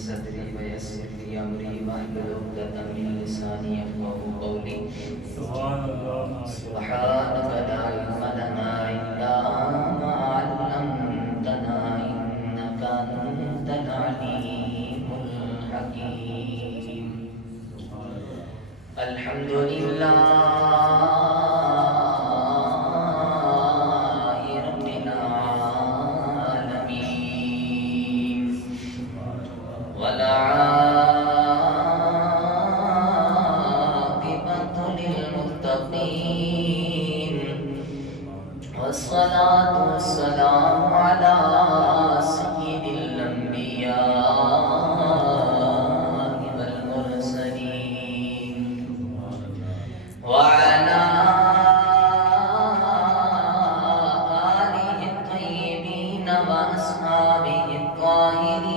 صدری ویسر لی امری واحلل عقدۃ من لسانی یفقهوا قولی سبحانک لا علم لنا الا ما علمتنا انک انت العلیم الحکیم الحمدللہ والصلاة والسلام على سيد الأنبياء والمرسلين وعلى آله الطيبين وأصحابه الطاهرين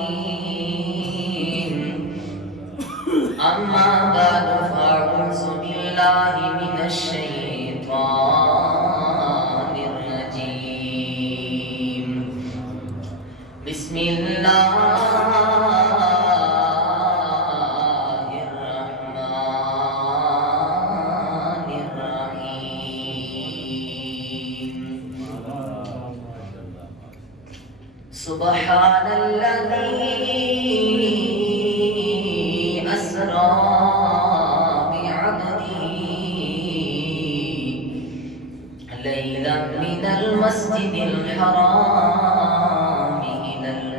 أما بعد فأعوذ بالله من الشيطان بسم اللہ الرحمن الرحیم سبحان الذی اسری بعبدہ لیلا من المسجد الحرام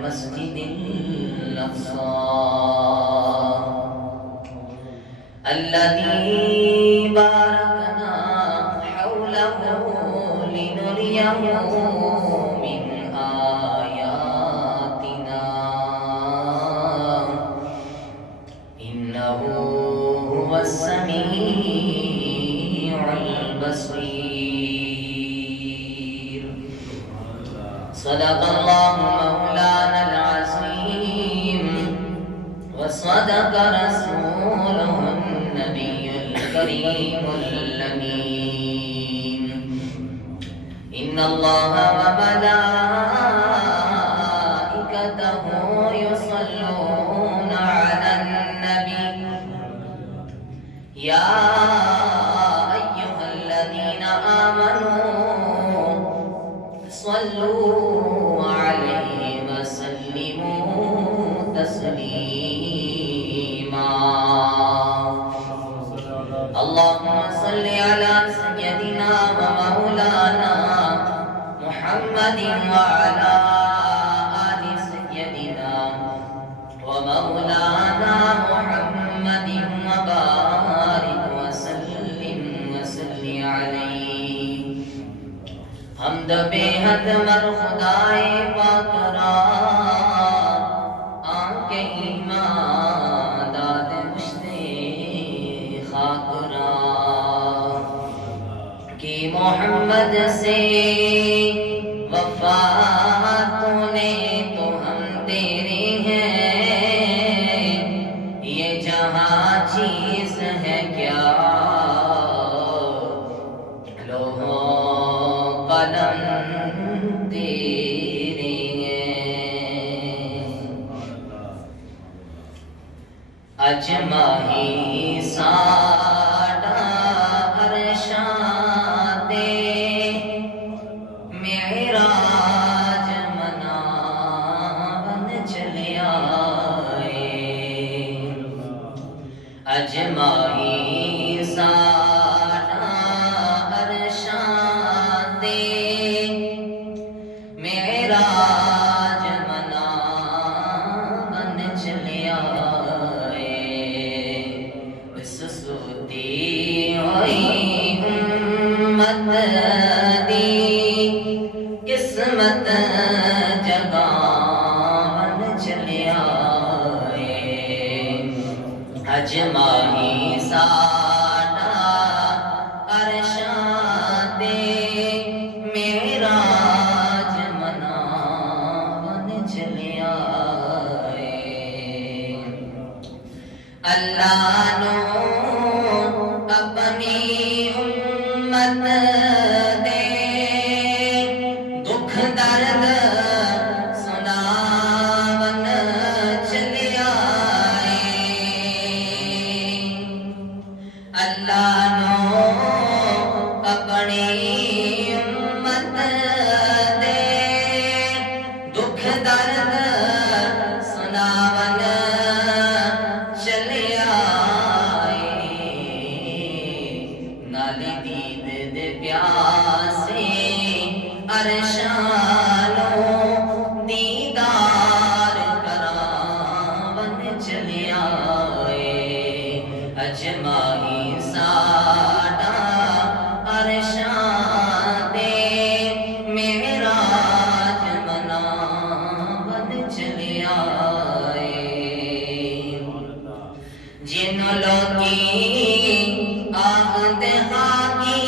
المسجد الأقصى الذي باركنا حوله لنريه من آياتنا إنه هو السميع البصير صدق الله مولانا العظيم وصدق رسوله النبي الكريم الأمين إن الله وملائكته يصلون على النبي يا أيها الذين آمنوا صلوا عليه وسلموا تسليما اللهم صل على سيدنا ومولانا محمد وعلى آل سيدنا ومولانا محمد وبارك وسلم عليه حمد بے حد مر خدائے پاک را آنکھ ایمان داد مشتے خاک را کہ محمد سے وفا تو نے تو ہم تیرے ہیں یہ جہاں چیز ہے کیا قلم تیرے ہیں اجماہی ساڈا عرشاں تے معراج مناون چلیا اجماہی ساڈا عرشاں تے معراج مناون چلیا اس سوتی ہوئی امت دی قسمت جگاون چلیا اجماہی ساڈا عرشاں تے معراج مناون چلیا اللہ نو اپنی امت دے دکھ درد سناون چلیا آخد خاکی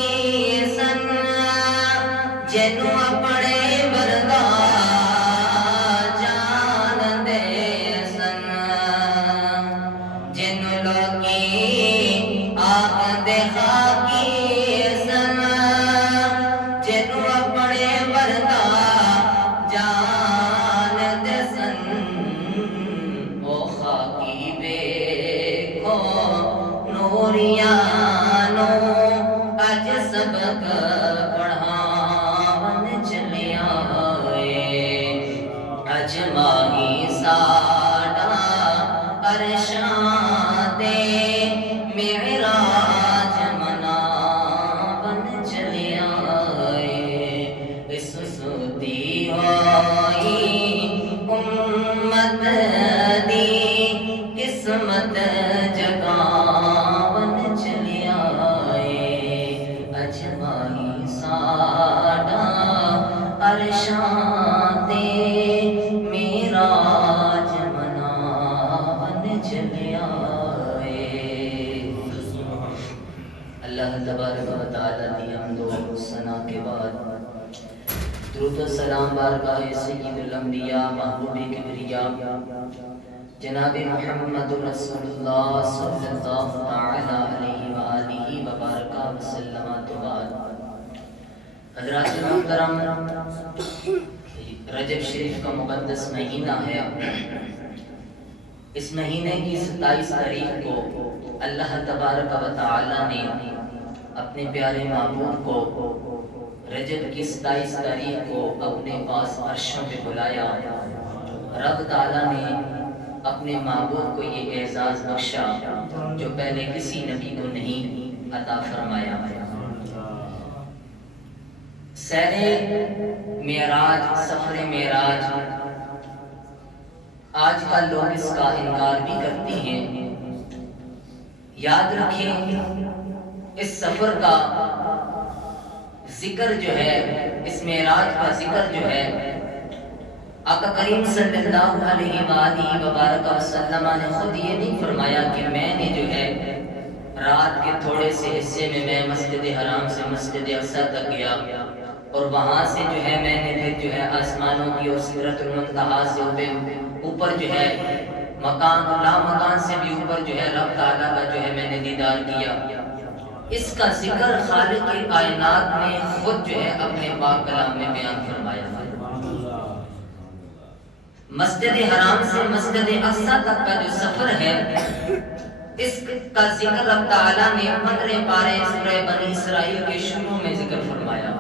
سن جنو اپنے بردا جان دے سن جنو لوگی آخد خاکی سن جنو اپنے بردا جان دے سن او خاکی بیکھو نوریانو اج سبق پڑھاون چلیا اج ماہی ساڈا عرشاں تے معراج مناون چلیا اس سوتی ہوئی امت دی قسمت جگاون چلیا اج ماہی ساڈا عرشاں تے معراج مناون چلیا اللہ تبارک و تعالی دی حمد و ثنا کے بعد درود و سلام بارگاہ سید الانبیاء محبوب کبریا جناب محمد رسول اللہ صلی اللہ تعالی علیہ وآلہ وبارکہ وسلم تو بعد حضرات محترم رجب شریف کا مقدس مہینہ ہے اس مہینے کی 27 تاریخ کو اللہ تبارک و تعالی نے اپنے پیارے محبوب کو رجب کی 27 تاریخ کو اپنے پاس عرشوں پہ بلایا رب تعالی نے اپنے محبوب کو یہ اعزاز بخشا جو پہلے کسی نبی کو نہیں عطا فرمایا سیر معراج سفر معراج آج کل لوگ اس کا انکار بھی کرتے ہیں یاد رکھیں اس سفر کا ذکر جو ہے اس معراج کا ذکر جو ہے آقا کریم صلی اللہ علیہ وآلہ وبارک وسلم نے خود یہ نہیں فرمایا کہ میں نے جو ہے رات کے تھوڑے سے حصے میں مسجد حرام سے مسجد اقصی تک گیا اور وہاں سے جو ہے میں نے پھر جو ہے آسمانوں کی اور سدرۃ المنتہا سے اوپر جو ہے مکان لا مکان سے بھی اوپر جو ہے رب تعالیٰ کا جو ہے میں نے دیدار کیا اس کا ذکر خالق کائنات نے خود جو ہے اپنے پاک کلام میں بیان فرمایا مسجد حرام سے مسجد اقصی تک کا جو سفر ہے اس کا ذکر رب تعالیٰ نے 15 پارے سورہ بنی اسرائیل کے شروع میں ذکر فرمایا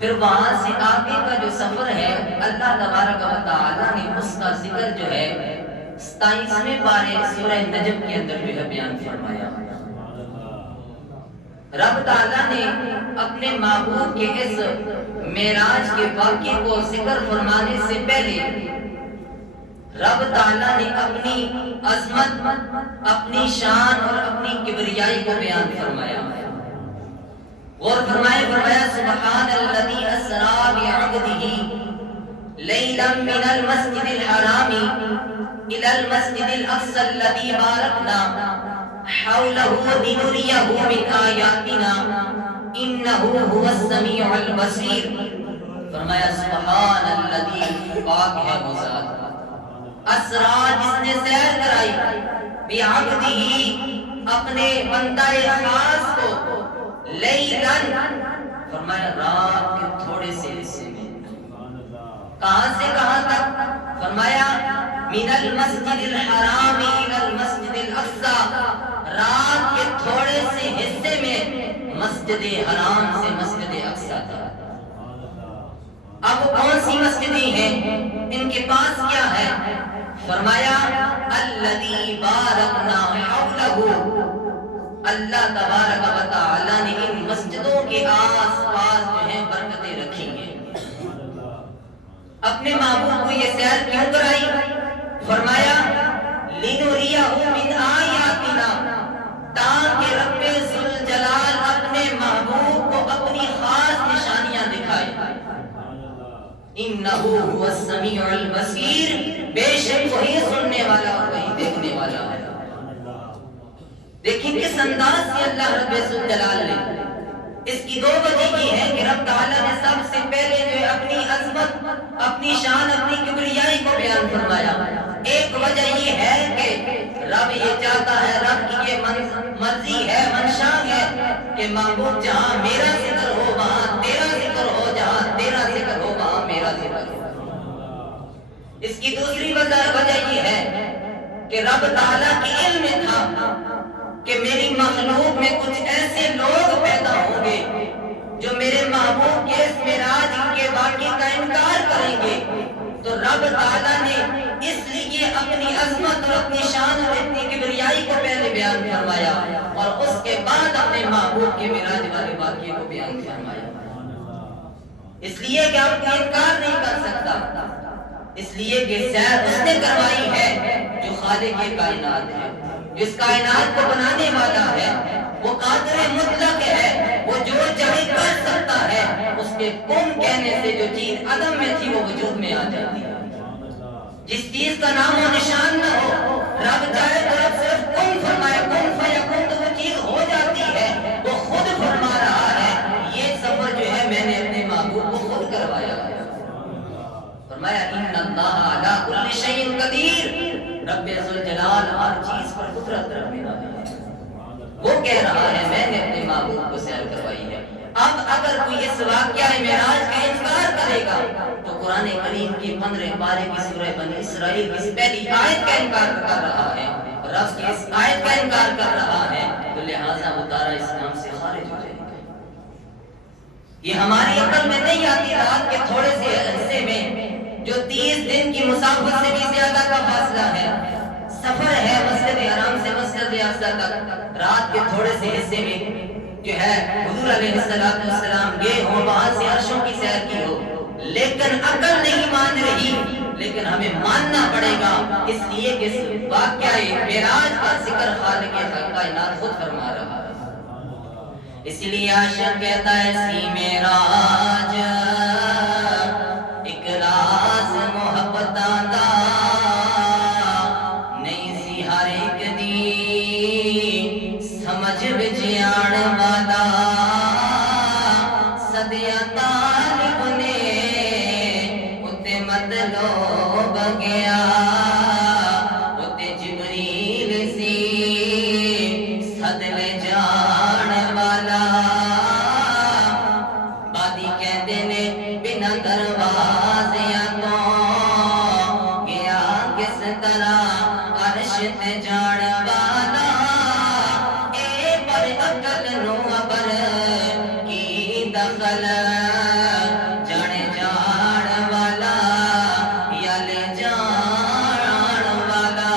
پھر وہاں سے آگے کا جو سفر ہے اللہ تبارک و تعالیٰ نے اس کا ذکر جو ہے 27ویں پارے سورہ نجم کے اندر جو ہے بیان فرمایا رب تعالیٰ نے اپنے محبوب کے اس معراج کے واقعے کو ذکر فرمانے سے پہلے رب تعالیٰ نے اپنی عظمت اپنی شان اور اپنی کبریائی کو بیان فرمایا غور فرمایا سبحان الذی اسرا بعبدہ لیلا من المسجد الحرام الى المسجد الاقصى الذي باركنا حوله لنريه من آیاتنا انه هو السمیع البصیر فرمایا سبحان الذی پاک ہے وہ ذات اسرا جس نے سیر کرائی بعبدہ اپنے بندہ خاص کو لیلن فرمایا رات کے تھوڑے سے حصے میں کہاں سے کہاں تک فرمایا من المسجد الحرام الى المسجد الاقصى رات کے تھوڑے سے حصے میں مسجد حرام سے مسجد اقصی تک اب کون سی مسجدیں ہیں ان کے پاس کیا ہے فرمایا الذی بارکنا حولہ اللہ تبارک و تعالی نے ان مسجدوں کے آس پاس جو ہے برکتیں رکھی ہیں اپنے محبوب کو یہ سیر کیوں کرائی فرمایا لنریہ من آیاتنا تاکہ رب ذوالجلال اپنے محبوب کو اپنی خاص نشانیاں دکھائے انہو هو السمیع البصیر بے شک وہی سننے والا اور وہی دیکھنے والا ہے دیکھیں کس انداز سے اللہ رب الجلال نے، اس کی دو وجہ یہ ہے کہ رب تعالیٰ نے سب سے پہلے جو ہے اپنی عظمت، اپنی شان، اپنی کبریائی کو بیان فرمایا۔ ایک وجہ یہ ہے کہ رب یہ چاہتا ہے، رب کی یہ مرضی ہے، منشا ہے کہ محبوب جہاں میرا ذکر ہو وہاں تیرا ذکر ہو، جہاں تیرا ذکر ہو وہاں میرا ذکر ہو۔ اس کی دوسری وجہ یہ ہے کہ رب تعالیٰ کے علم میں تھا کہ میری مخلوق میں کچھ ایسے لوگ پیدا ہوں گے جو میرے محبوب کے اس معراج کے واقعے کا انکار کریں گے، تو رب تعالیٰ نے اس لیے اپنی عظمت اور اپنی شان اور اپنی کبریائی کو پہلے بیان فرمایا اور اس کے بعد اپنے محبوب کے معراج والے واقعے کو بیان فرمایا، اس لیے کہ آپ کو انکار نہیں کر سکتا، اس لیے کہ سیر اس نے کروائی ہے جو خالق کائنات ہے، جس کائنات کو بنانے والا ہے، وہ قادر مطلق ہے، وہ جو چاہے کر سکتا ہے، اس کے کن کہنے سے جو چیز عدم میں تھی وہ وجود میں آ جاتی ہے۔ جس چیز کا نام و نشان نہ ہو، رب چاہے تو رب صرف کن فرمائے، کن فیکون، تو وہ چیز ہو جاتی ہے، وہ خود فرما رہا ہے۔ یہ سفر جو ہے میں نے اپنے محبوب کو خود کروایا ہے۔ فرمایا ان اللہ علی کل شیء قدیر، رب ذوالجلال ہر چیز پر قدرت رکھنے والا ہے۔ وہ کہہ رہا ہے میں نے اپنے محبوب کو سیر کروائی ہے۔ اب اگر کوئی اس واقعہ معراج کا انکار کرے گا تو قرآن کریم کی 15 پارے کی سورہ بنی اسرائیل کی پہلی آیت کا انکار کر رہا ہے، اور رب کی اس آیت کا انکار کر رہا ہے، تو لہٰذا وہ دارہ اسلام سے خارج ہو جائے گا۔ یہ ہماری عقل میں نہیں آتی، رات کے تھوڑے سے عرصے میں جو 30 دن کی مسافت سے بھی زیادہ کا فاصلہ ہے، سفر ہے مسجد حرام سے مسجد اقصی تک، رات کے تھوڑے سے حصے میں جو ہے حضور علیہ السلام گئے ہوں، وہاں سے عرشوں کی سیر کی ہو، لیکن عقل نہیں مان رہی، لیکن ہمیں ماننا پڑے گا، اس لیے کہ واقعہ معراج کا ذکر خالق کائنات خود فرما رہا ہے۔ اس لیے عاشق کہتا ہے سی معراج ایک راز محبتاں دا نہیں سی ہر ایک دی سمجھ وچ آن والا، صدیاں طالب نے اتے مطلوب گیا، اتے جبریل سی صد لے جان والا، بادی کہتے نے بنا دروازیاں تو گیا کس طرح عرش تے جان والا، اے پر عقل نو ابر کی دخل، جانے جان والا یا لے جان والا،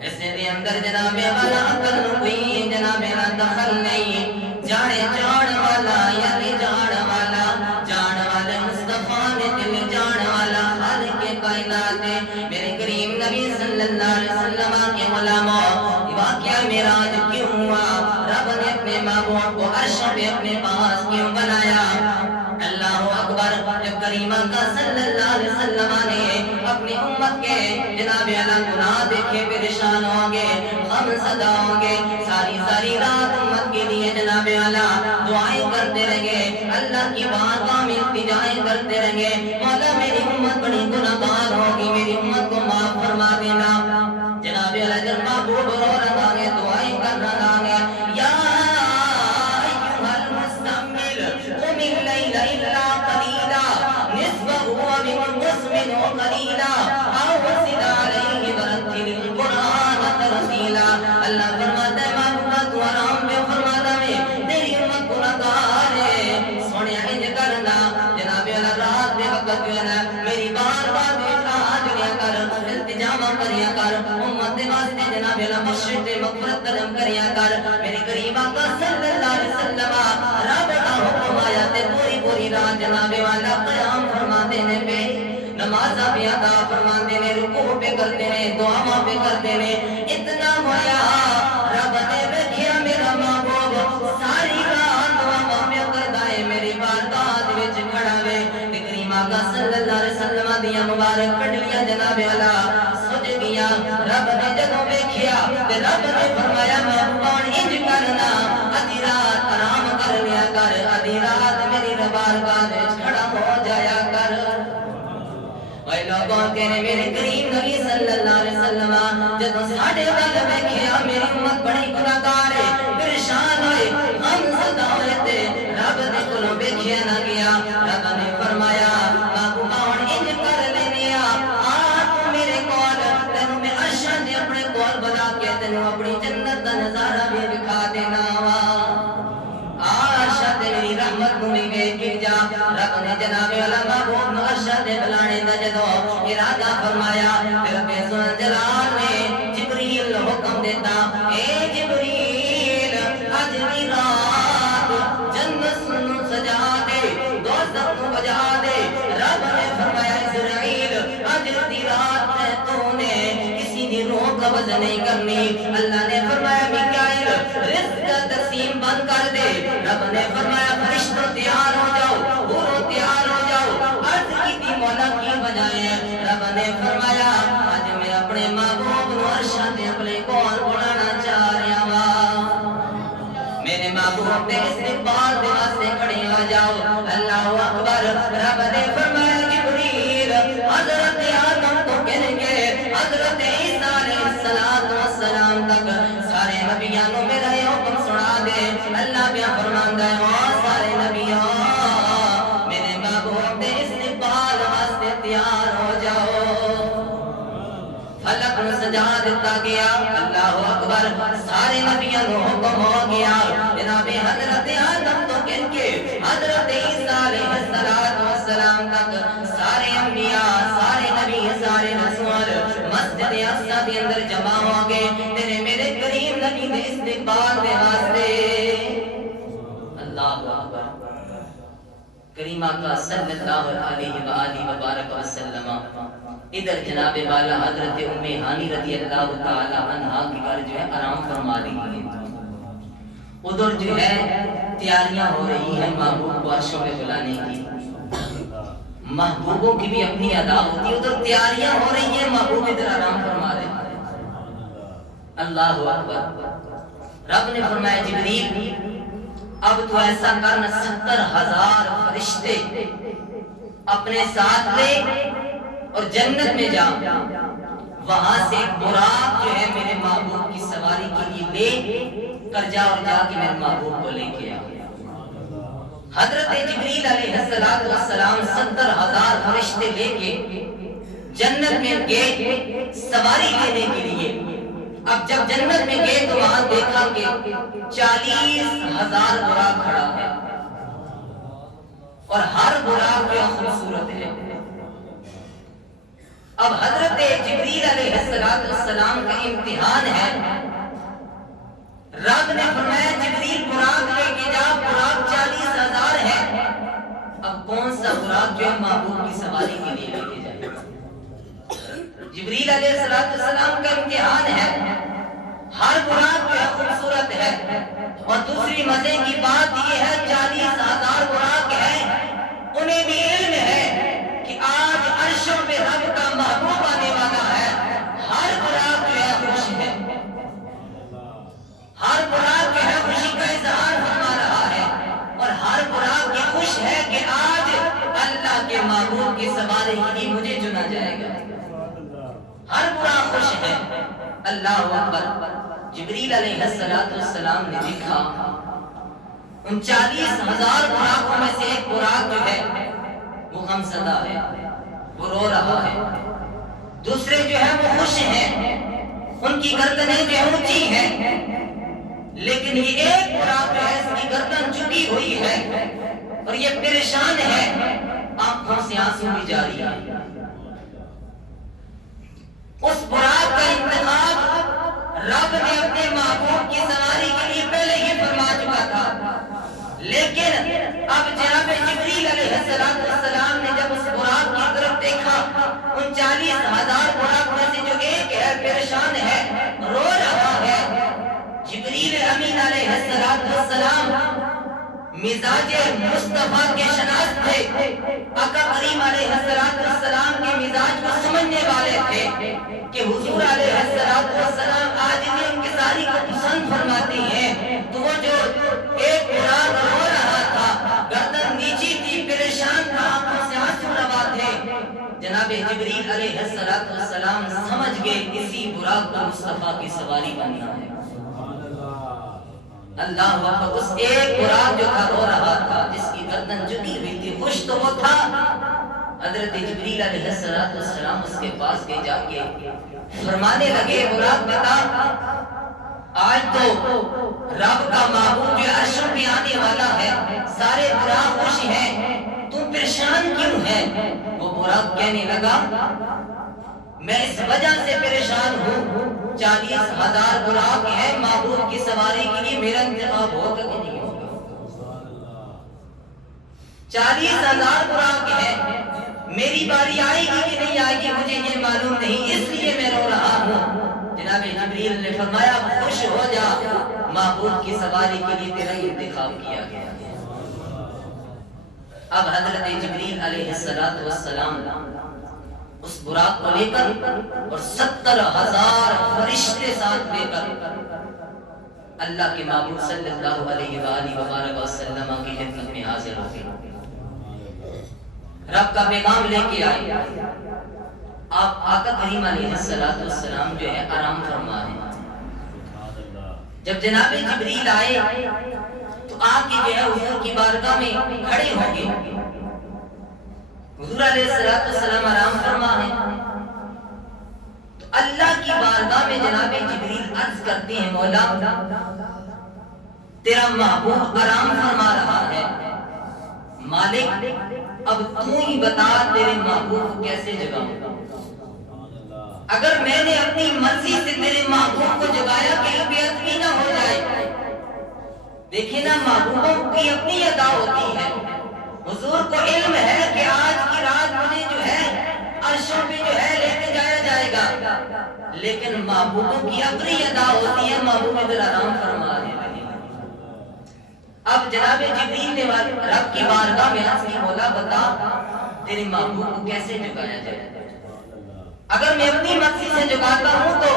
اس دے اندر جناب والا عقل نو کوئی جناب والا دخل نہیں، جانے جان والا یا لے جان والا، جان والے مصطفیٰ نے دل جان والا خالق کائنات ہے۔ میرے کریم نبی صلی اللہ علیہ وسلم کے غلاموں، واقعہ معراج کیوں ہوا؟ رب نے اپنے محبوب کو عرش پہ اپنے پاس کیوں بنایا؟ اللہ اکبر، جب کریمہ کا صلی اللہ علیہ وسلم نے اپنی امت کے جناب اعلیٰ گناہ دیکھے پریشان ہوں گے، غم زدہ ہوں گے، ساری رات امت کے لیے جناب اعلیٰ دعائیں کرتے رہے، اللہ کی بارگاہ میں التجائیں کرتے رہے، مولا میری امت بڑی گناہگار ہوگی، میری امت کو معاف فرما دینا۔ جناب اعلیٰ جب محبوب رو رہا ہے، دعائیں کر رہا ہے، یا ایھا المزمل قم اللیل الا قلیلا نصفہ وانقص منہ قلیلا او زد علیہ ورتل القرآن ترتیلا۔ اللہ فرماتا ہے محبوبہ تو آرام پہ فرماتا ہے، تیری امت گناہگار ہے، سونے انج کرنا جناب اعلیٰ رات دے وقت جو ہے نا میری بار بار کر التجامہ کریا کر، امت دے واسطے جناب اعلیٰ مغفرت مغفرت طلب کریا کر۔ میرے قریب آقا صلی اللہ علیہ وسلم رب کا حکم آیا تے پوری رات جناب والا قیام فرما دینے پہ، نمازاں بھی ادا فرما دینے، رکوع پہ کرتے نے، دعاواں پہ کرتے نے، اتنا ہویا رب نے ویکھیا میرا محبوب ساری رات دعاواں پہ کردا ہے، میری بارگاہ وچ کھڑا وے، کریم آقا صلی اللہ علیہ وسلم دیاں مبارک کڈلیاں جناب والا سج گیا، رب نے جدوں ویکھیا نے میرے کریم نبی صلی اللہ علیہ وسلم جب ساڑھے وال ویکھیا میری امت بڑی گناہگار ہے پریشان ہوئے ہم زدہ ہوئے تھے رب دے کولوں ویکھیا نہ گیا رب نے فرمایا محبوبہ ہن انج کر لینے تو میرے کول تینوں میں عرش دے اپنے کول بلا کے تینوں اپنی جنت دا نظارہ بھی دکھا دینا وا میری رحمت کو بھی ویکھ جا رب نے جناب علماء محبوب عرش دے بلانے دا جدوں ارادہ فرمایا پھر رب جلال نے جبریل حکم دیتا اے جبریل اج دی رات جنت نو سجا دے دوزخ نو بجا دے رب نے فرمایا اسرائیل اج دی رات تو نے کسی دی روح قبض نہیں کرنی اللہ نے فرمایا میکائیل رزق تقسیم بند کر دے رب نے فرمایا فرشتوں تیار ہو جاؤ حوروں تیار ہو جاؤ عرض کی تھی مولا کی بجائے رب نے فرمایا آج میں اپنے محبوب نو عرش تے اپنے کول بلانا چاہ رہا وا میرے محبوب دے استقبال دے واسطے کھڑے ہو جاؤ اللہ اکبر رب نے فرمایا جبریل حضرت آدم تو کہنے کے حضرت عیسیٰ علیہ السلام تک سارے نبیوں کو میرا یہ حکم سنا دے اللہ بیان فرماندا ہے سارے نبیوں میرے محبوب دے استقبال واسطے تیار ہو جاؤ فلک نو سجا دیتا گیا اللہ اکبر سارے نبیوں کو حکم ہو گیا جناب حضرت آدم تو کہن کے حضرت عیسیٰ علیہ السلام تک سارے انبیاء سارے نبی سارے رسول مسجد اقصی کے اندر جمع ہو گئے تیرے میرے کریم نبی دے استقبال دے واسطے اللہ اکبر کریم آقا صلی اللہ علیہ وآلہ وبارک وسلم ادھر جناب والا حضرت ام ہانی رضی اللہ تعالی عنہا کی گھر جو ہے آرام فرما رہی ہے ادھر جو ہے تیاریاں ہو رہی ہیں محبوب کو عرشوں پہ بلانے کی محبوبوں کی بھی اپنی ادا ہوتی ہے ادھر تیاریاں ہو رہی ہیں محبوب ادھر آرام فرما رہے ہیں اللہ اکبر رب نے فرمایا جبریل اب تو ایسا کرنا 70,000 فرشتے اپنے ساتھ لے اور جنت میں جا وہاں سے ایک براق جو ہے میرے محبوب کی سواری کے لیے لے کر جا اور جا کے میرے محبوب کو لے کے آ حضرت جبریل علیہ السلام 70,000 فرشتے لے کے جنت میں گئے سواری لینے کے لیے اب جب جنت میں گئے تو وہاں دیکھا کہ 40,000 براق کھڑا ہے اور ہر براق جو خوبصورت ہے اب حضرت جبریل علیہ السلام کا امتحان ہے رب نے فرمایا جبریل براق لے کے جا براق 40,000 ہے اب کون سا براق جو ہے محبوب کی سواری کے لیے لے کے جائے جبریل علیہ السلام کا امتحان ہے ہر براق جو ہے خوبصورت ہے اور دوسری مزے کی بات یہ ہے 40,000 براق ہے انہیں بھی علم ہے کہ آج عرشوں پہ رب کا محبوب آنے والا ہے ہر براق جو ہے خوش ہے ہر براق جو ہے خوشی کا اظہار فرما رہا ہے اور ہر براق یہ خوش ہے کہ آج اللہ کے محبوب کی سواری ہی مجھے چنا جائے گا ہر براق خوش ہے اللہ اکبر جبریل علیہ السلام نے دیکھا ان 40,000 براقوں میں سے ایک براق جو ہے وہ غمزدہ ہے وہ رو رہا ہے دوسرے جو ہے وہ خوش ہیں ان کی گردنیں جو اونچی ہیں لیکن یہ ایک براق جو ہے اس کی گردن جھکی ہوئی ہے اور یہ پریشان ہے آنکھوں سے آنسو بھی جاری ہے اس براق کا انتخاب رب نے اپنے محبوب کی سواری کے لیے پہلے ہی فرما چکا تھا لیکن اب جناب جبریل علیہ السلام نے جب اس براق کی طرف دیکھا ان 40,000 براق میں سے جو ایک ہے پریشان ہے رو رہا ہے جبریل امین علیہ السلام مزاج مصطفیٰ کے شناس تھے آقا کریم علیہ السلام کے مزاج کو سمجھنے والے تھے کہ حضور علیہ السلام آج بھی انکساری کو پسند فرماتی ہیں تو وہ جو ایک براق رو رہا تھا گردن نیچی تھی پریشان تھا آنکھوں سے آنسو روا تھے جناب جبریل علیہ سمجھ گئے اسی براق کو مصطفیٰ کی سواری بننا ہے۔ اللہ اکبر، اس ایک براق جو تھا رو رہا تھا، جس کی گردن جھکی ہوئی تھی، خوش تو وہ تھا۔ حضرت جبریل علیہ السلام اس کے پاس گئے، جا کے فرمانے لگے براق بتا، آج تو رب کا معبود جو عرش پہ آنے والا ہے، سارے براق خوش ہیں، تم پریشان کیوں ہے؟ وہ براق کہنے لگا میں اس وجہ سے پریشان ہوں، 40,000 براق ہیں معبود کی سواری کے لیے، میرا انتخاب ہوگا کہ نہیں ہوگا؟ 40,000 براق ہیں، میری باری آئے گی کہ نہیں آئے گی مجھے یہ معلوم نہیں، اس لیے میں رو رہا ہوں۔ جناب جبریل نے فرمایا خوش ہو جا، معبود کی سواری کے لیے تیرا انتخاب کیا گیا۔ اب حضرت جبریل علیہ السلام اس براق کو لے کر اور 70,000 فرشتے ساتھ لے کر اللہ کے معبود صلی اللہ علیہ وآلہ وسلم کی خدمت میں حاضر ہو گئے۔ رب کا پیغام لے کے آئے۔ آپ آقا کریم علیہ السلام جو ہے آرام فرما ہے۔ جب جناب جبریل آئے تو آ کے جو ہے حضور کی بارگاہ میں کھڑے ہو گئے۔ حضور علیہ السلام آرام فرما ہے تو اللہ کی بارگاہ میں جناب جبریل عرض کرتے ہیں مولا تیرا محبوب آرام فرما رہا ہے، مالک اب تو ہی بتا تیرے محبوب کو کیسے جگاؤں؟ اگر میں نے اپنی مرضی سے تیرے محبوب کو جگایا کہ بے ادبی نہ ہو جائے۔ دیکھیں نا محبوبوں کی اپنی ادا ہوتی ہے۔ حضور کو علم ہے کہ آج کی رات مجھے جو ہے عرشوں پہ جو ہے لے کے جایا جائے گا، لیکن محبوبوں کی اپنی ادا ہوتی ہے، محبوب ادھر آرام فرما رہے ہیں۔ اب جناب جبریل نے رب کی بارگاہ میں عرض کی مولا بتا تیرے محبوب کو کیسے جگایا جائے؟ اگر میں اپنی مرضی سے جگاتا ہوں تو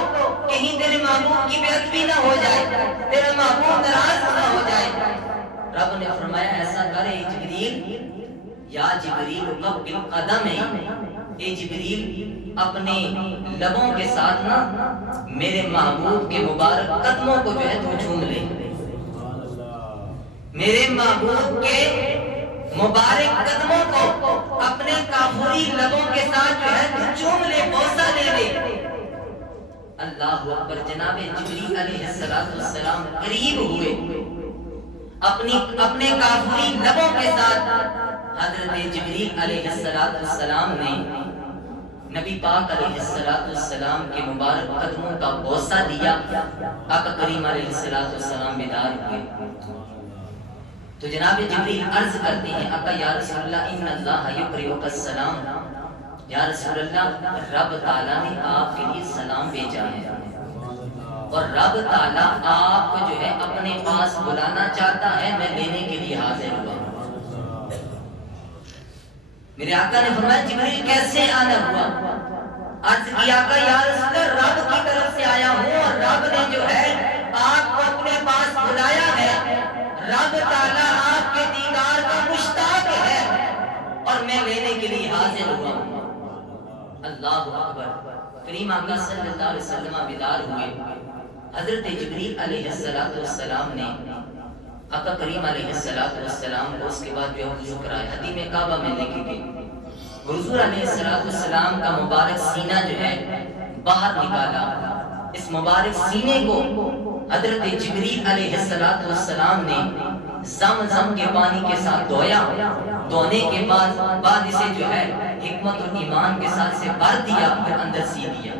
کہیں تیرے محبوب کی بے ادبی نہ ہو جائے، تیرا محبوب ناراض نہ ہو جائے۔ رب نے فرمایا ایسا کرے جبریل، یا جبریل قبل قدم، اے جبریل اپنے لبوں کے ساتھ نا میرے محبوب کے مبارک قدموں کو جو ہے تو چوم لے، میرے محبوب کے مبارک قدموں کو اپنے کافوری لبوں کے ساتھ جو ہے تو چوم لے، بوسہ لے لے۔ اللہ اکبر، جناب جبریل علیہ السلام قریب ہوئے، اپنے کافوری لبوں کے ساتھ حضرت جبریل علیہ السلام نے نبی پاک علیہ السلام کے مبارک قدموں کا بوسہ دیا۔ آقا کریم علیہ السلام بیدار ہوئے تو جناب جبریل عرض کرتے ہیں آقا یا رسول اللہ ان اللہ یقرئک السلام، یا رسول اللہ رب تعالیٰ نے آپ کے لیے سلام بھیجا ہے اور رب تعالیٰ آپ کو جو ہے اپنے پاس بلانا چاہتا ہے، میں لینے کے لیے حاضر ہوا۔ میرے آقا نے فرمایا جبریل کیسے آنا ہوا؟ عرض کیا آقا یا رسول اللہ رب کی طرف سے آیا ہوں اور رب نے جو ہے آپ کو اپنے پاس بلایا ہے، رب تعالیٰ آپ کے دیدار کا مشتاق ہے اور میں لینے کے لیے حاضر ہوا۔ اللہ اکبر، کریم آقا صلی اللہ علیہ وسلم بیدار ہوئے۔ حضرت جبریل علیہ السلام نے آقا کریم علیہ السلام کو اس کے بعد جو وضو کرایا، حدیث کعبہ میں لکھی گئی، حضور علیہ السلام کا مبارک سینہ جو ہے باہر نکالا، اس مبارک سینے کو حضرت جبریل علیہ السلام نے زمزم کے پانی کے ساتھ دھویا، دھونے کے بعد اسے جو ہے حکمت اور ایمان کے ساتھ سے بھر دیا، پھر اندر سی دیا۔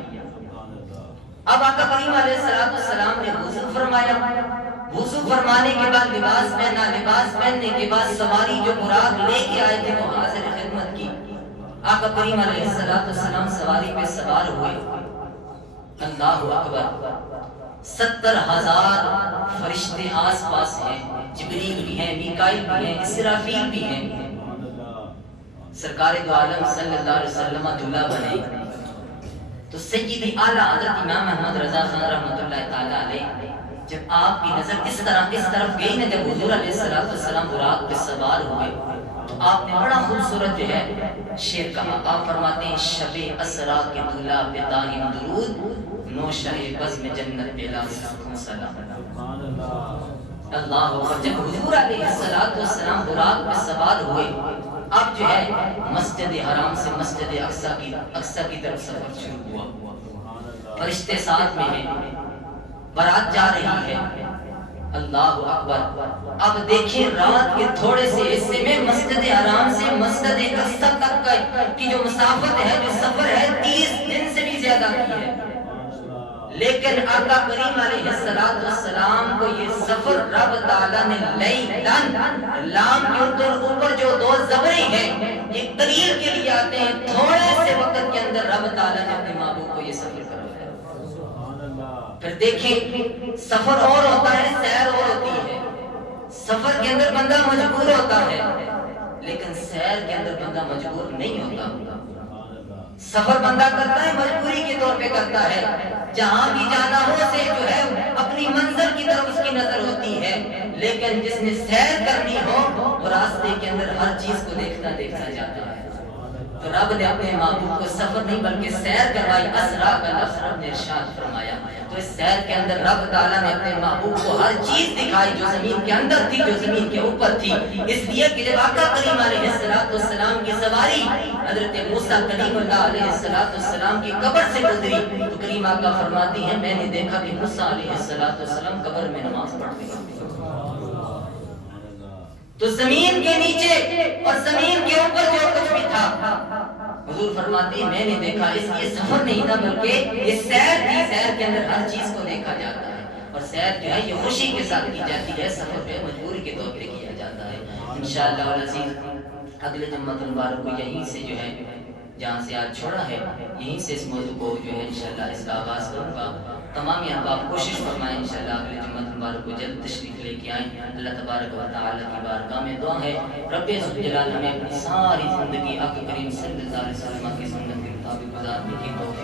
اب آقا کریم علیہ السلام نے وضو فرمایا، وضو فرمانے کے بعد لباس پہنا، لباس پہننے کے بعد سواری جو براق لے کے آئے تھے وہ حاضر خدمت کی۔ آقا کریم علیہ السلام سواری پہ سوار ہوئے۔ اللہ اکبر، 70,000 فرشتے آس پاس ہیں، جبریل بھی ہیں، میکائیل بھی ہیں، اسرافیل بھی ہیں۔ سرکار دو عالم صلی اللہ علیہ وسلم دلہا بنے تو سید اعلیٰ حضرت امام احمد رضا خان رحمۃ اللہ تعالی علیہ جب آپ کی نظر اس طرف گئی نا، جب حضور علیہ السلام براق پہ سوار ہوئے آپ نے بڑا خوبصورت جو ہے شعر کہا. آپ فرماتے ہیں شب اسرا کے دلہا پہ دائم درود نوشہ بزم جنت پہ لاکھوں سلام. اللہ اکبر. جب حضور علیہ الصلوۃ والسلام براق پہ سوار ہوئے اب جو ہے مسجد حرام سے مسجد اقصی کی طرف سفر شروع ہوا. فرشتے ساتھ میں ہیں, بارات جا رہی ہے. اللہ اکبر. اب دیکھیں رات کے تھوڑے سے حصے میں مسجد حرام سے مسجد اقصی تک کی جو مسافت ہے, جو سفر ہے 30 دن سے بھی زیادہ کی ہے. لیکن آقا کریم علیہ السلام کو یہ سفر رب تعالیٰ نے لیلن لام کے اوپر جو دو زبریں ہیں یہ قلیل کے لیے آتے ہیں. تھوڑے سے وقت کے اندر رب تعالیٰ نے اپنے محبوب کو یہ سفر کروایا. پھر دیکھیں سفر اور ہوتا ہے, سیر اور ہوتی ہے. سفر کے اندر بندہ مجبور ہوتا ہے لیکن سیر کے اندر بندہ مجبور نہیں ہوتا. سفر بندہ کرتا ہے مجبوری کے طور پہ کرتا ہے. جہاں بھی جانا ہو سے جو ہے اپنی منزل کی طرف اس کی نظر ہوتی ہے. لیکن جس نے سیر کرنی ہو وہ راستے کے اندر ہر چیز کو دیکھتا جاتا ہے. تو رب نے اپنے محبوب کو سفر نہیں بلکہ سیر کروائی. اسرا کا لفظ رب نے ارشاد فرمایا. تو اس سیر کے اندر رب تعالیٰ نے اپنے محبوب کو ہر چیز دکھائی جو زمین کے اندر تھی, جو زمین کے اوپر تھی. اس لیے کہ جب آقا کریم علیہ السلام کی سواری حضرت موسیٰ کلیم اللہ علیہ السلام کی قبر سے گزری تو کریم آقا فرماتی ہیں میں نے دیکھا کہ موسیٰ علیہ السلام قبر میں نماز پڑھ رہے ہیں. تو زمین کے نیچے اور زمین کے اوپر جو کچھ بھی تھا حضور فرماتے ہیں میں نے دیکھا. اس لیے سفر نہیں تھا بلکہ یہ سیر تھی. سیر کے اندر ہر چیز کو دیکھا جاتا ہے اور سیر جو ہے یہ خوشی کے ساتھ کی جاتی ہے, سفر پہ مجبوری کے طور پہ کیا جاتا ہے. انشاءاللہ العزیز اگلے جمعۃ المبارک کو یہیں سے جو ہے جہاں سے آج چھوڑا ہے یہیں سے اس موضوع کو جو ہے انشاءاللہ اس کا آغاز کروں گا. تمام احباب کوشش فرمائیں انشاءاللہ اگلے جمعۃ المبارک کو جلد تشریف لے کے آئیں. اللہ تبارک و تعالی کی بارگاہ میں دعا ہے رب ذوالجلال ہمیں اپنی ساری زندگی آقا کریم صلی اللہ علیہ وسلم کی سنت کے مطابق گزارنے کی توفیق